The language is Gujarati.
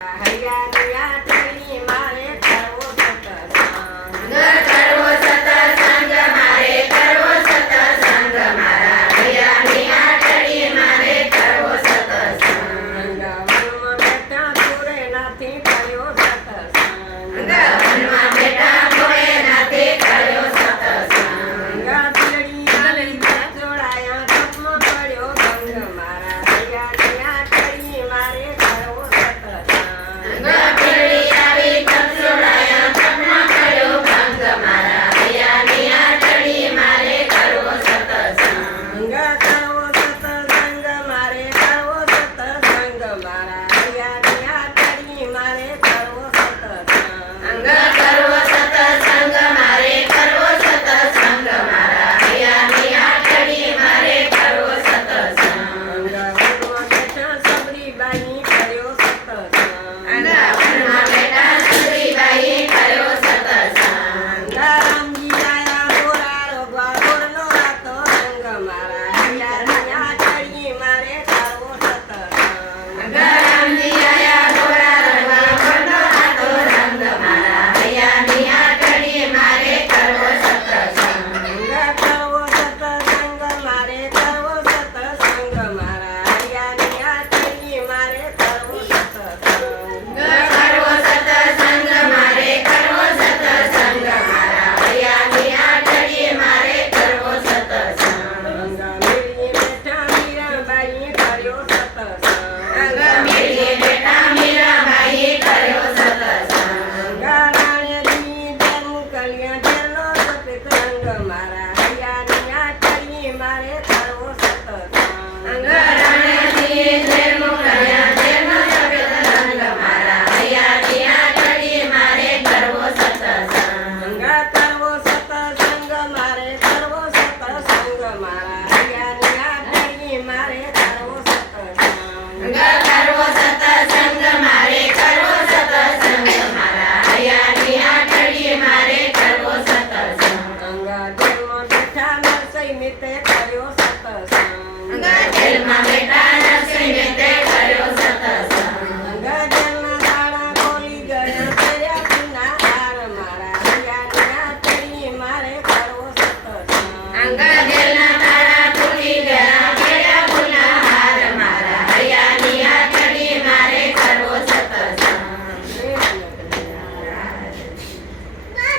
હૈયા ટણી મારે કરવો સતસંગ કરવો સતસંગ મારે કરવો સતસંગ મારા હૈયાની આટડી મારે કરવો સતસંગ વનમાં બેઠા સુરે નાથી કર્યો સતસંગ વનમાં બેઠા કોઈ નાથી કર્યો સતસંગ પીળી આલી જોડાયા તપમાં પડ્યો ભંગ મારા હૈયાની ટણી મારે કરવો સતસંગ પીળી આવી કપસોડાયા તપમાં કર્યો ભંગ મારા હૈયાની આટડી મારે કરવો સતસંગ કરવો સતસંગ મારે કરવો સતસંગ મારા હૈયાની ટણી મારે કરવો સતસંગ કરવો સતસંગ મારે કરવો સતસંગ મારા હૈયાની આટડી મારે કરવો સતસંગ વનમાં બેઠા સબરીબાઈ કર્યો સતસંગ વનમાં બેઠા સબરીબાઈ કર્યો સતસંગ રામજી આયા ગોરા રોગવા ગોરલો રાતો રંગ મારા હૈયાની ટણી મારે કરવો સતસંગ રામજી આયા ગોરા રંગા ગોરનો રાતો રંગ મારા હૈયાની આટડી મારે કરવો સતસંગ કરવો સતસંગ મારે કરવો સતસંગ મારા હૈયાની ટણી મારે કરવો સતસંગ કરવો સતસંગ મારે કરવો સતસંગ મારા હૈયાની આટડી મારે કરવો સતસંગ મેળી બેઠા મીરાબાઈ કર્યો સતસંગ મેળીએ બેઠા મીરાબાઈએ કર્યો સતસંગ ગારાણેની જેમ કલ્યા જેલો સફેદ રંગ મારા હૈયાની ટણી મારે કરવો સતસંગ અંગરાણેથી જેમ કર્યા જેમ સફેદ રંગ મારા હૈયાની આટડી મારે કરવો સતસંગ કરવો સતસંગ મારે કરવો સતસંગ મારા હૈયાની ટણી મારે કરવો સતસંગ કરવો સતસંગ મારે કરવો સતસંગ મારા હૈયાની આટડી મારે કરવો સતસંગ ગંગા જલમાં બેઠા નરસઈ મિતે કર્યો સતસંગ જેલમાં બેઠા નરસિંહે તે કર્યો સતસંગ ગંગા જલના દાડા ખોલી ગયા કર્યા વિના હાર મારા હૈયાની ટણી મારે કરવો સતસંગ